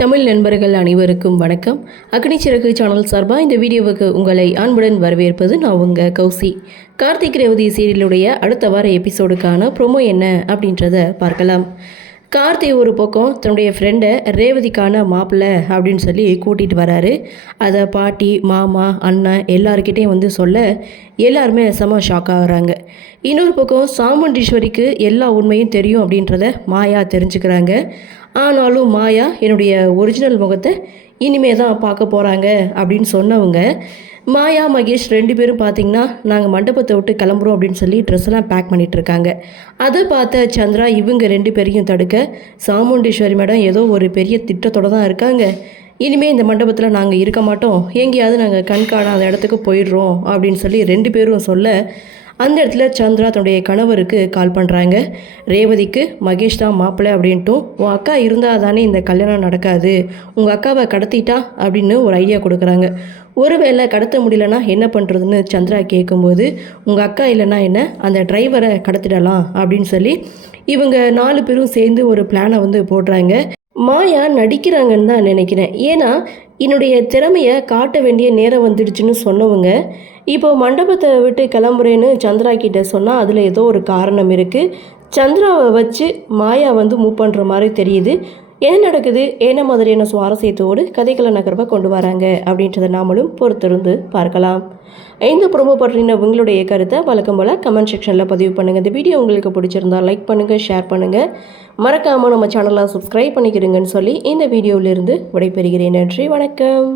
தமிழ் நண்பர்கள் அனைவருக்கும் வணக்கம். அக்னி சிறகு சேனல் சார்பாக இந்த வீடியோவுக்கு உங்களை அன்புடன் வரவேற்பது நான் உங்கள் கௌசி. கார்த்திக் ரேவதி சீரியலுடைய அடுத்த வார எபிசோடுக்கான ப்ரோமோ என்ன அப்படின்றத பார்க்கலாம். கார்த்தி ஒரு பக்கம் தன்னுடைய ஃப்ரெண்டை ரேவதிக்கான மாப்பிள்ளை அப்படின்னு சொல்லி கூட்டிகிட்டு வராரு. அதை பாட்டி, மாமா, அண்ணன் எல்லாருக்கிட்டையும் சொல்ல எல்லாருமே செம ஷாக் ஆகுறாங்க. இன்னொரு பக்கம் சாமுண்டீஸ்வரிக்கு எல்லா உண்மையும் தெரியும் அப்படின்றத மாயா தெரிஞ்சுக்கிறாங்க. ஆனாலும் மாயா என்னுடைய ஒரிஜினல் முகத்தை இனிமே தான் பார்க்க போகிறாங்க அப்படின்னு சொன்னவங்க மாயா, மகேஷ் 2 பேரும் பார்த்திங்கன்னா நாங்கள் மண்டபத்தை விட்டு கிளம்புறோம் அப்படின்னு சொல்லி ட்ரெஸ்ஸெல்லாம் பேக் பண்ணிகிட்ருக்காங்க. அதை பார்த்த சந்திரா இவங்க 2 பேரையும் தடுக்க, சாமுண்டீஸ்வரி மேடம் ஏதோ ஒரு பெரிய திட்டத்தோடு தான் இருக்காங்க, இனிமேல் இந்த மண்டபத்தில் நாங்கள் இருக்க மாட்டோம், எங்கேயாவது நாங்கள் கண்காணாத இடத்துக்கு போயிடுறோம் அப்படின்னு சொல்லி 2 பேரும் சொல்ல, அந்த இடத்துல சந்திரா தன்னுடைய கணவருக்கு கால் பண்ணுறாங்க. ரேவதிக்கு மகேஷ் தான் மாப்பிள்ளை அப்படின்ட்டும், உன் அக்கா இருந்தால் தானே இந்த கல்யாணம் நடக்காது, உங்கள் அக்காவை கடத்திட்டா அப்படின்னு ஒரு ஐடியா கொடுக்குறாங்க. ஒருவேளை கடத்த முடியலன்னா என்ன பண்ணுறதுன்னு சந்திரா கேட்கும்போது, உங்கள் அக்கா இல்லைன்னா என்ன, அந்த டிரைவரை கடத்திடலாம் அப்படின்னு சொல்லி இவங்க 4 பேரும் சேர்ந்து ஒரு பிளானை போடுறாங்க. மாயா நடிக்கிறாங்கன்னு தான் நினைக்கிறேன். ஏன்னா என்னுடைய திறமையை காட்ட வேண்டிய நேரம் வந்துடுச்சுன்னு சொன்னவங்க இப்போ மண்டபத்தை விட்டு கிளம்புறேன்னு சந்திரா கிட்ட சொன்னால் அதில் ஏதோ ஒரு காரணம் இருக்குது. சந்திராவை வச்சு மாயா மூவ் பண்ணுற மாதிரி தெரியுது. என்ன நடக்குது, என்ன மாதிரியான சுவாரஸ்யத்தோடு கதைகளை நகர்வை கொண்டு வராங்க அப்படின்றத நாமளும் பொறுத்திருந்து பார்க்கலாம். இந்த ப்ரோமோ பற்றின உங்களுடைய கருத்தை வழக்கம் போல் கமெண்ட் செக்ஷனில் பதிவு பண்ணுங்கள். இந்த வீடியோ உங்களுக்கு பிடிச்சிருந்தால் லைக் பண்ணுங்கள், ஷேர் பண்ணுங்கள், மறக்காமல் நம்ம சேனலை சப்ஸ்கிரைப் பண்ணிக்கிறீங்கன்னு சொல்லி இந்த வீடியோவிலிருந்து விடைபெறுகிறேன். நன்றி, வணக்கம்.